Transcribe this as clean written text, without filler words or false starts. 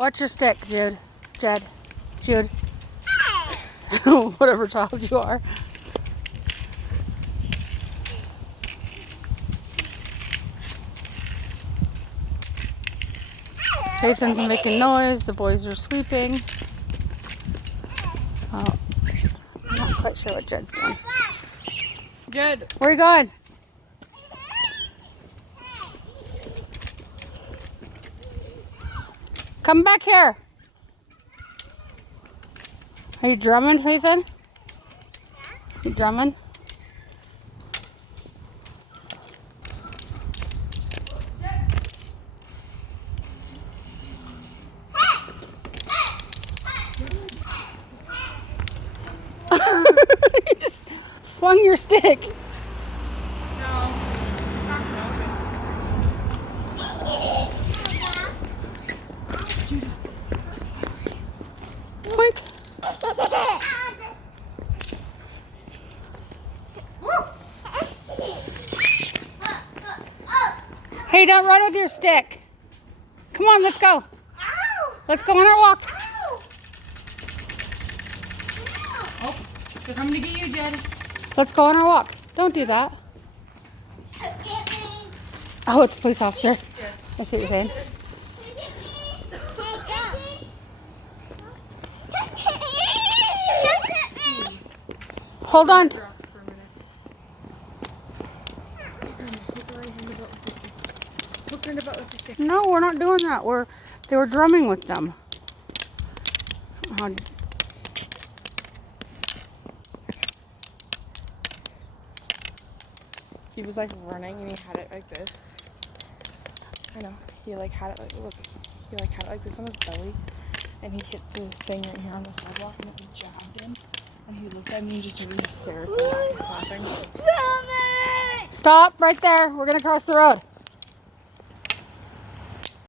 Watch your stick, Jude. Jude. Whatever child you are. Peyton's making noise. The boys are sweeping. Oh, I'm not quite sure what Jed's doing. Jed. Where are you going? Come back here. Are you drumming, Peyton? You drumming? You just flung your stick. No. It's not Boink. Hey, don't run with your stick. Come on, let's go. Let's go on our walk. Oh, they're coming to get you, Jed. Let's go on our walk. Don't do that. Oh, it's a police officer. I see what you're saying. Hold on. No, we're not doing that. They were drumming with them. He was like running and he had it like this. I know. He like had it like, look, he like had it like this on his belly. And he hit the thing right here on the sidewalk and it jabbed him. And he looked at me and just started hysterical laughing. Stop right there. We're going to cross the road.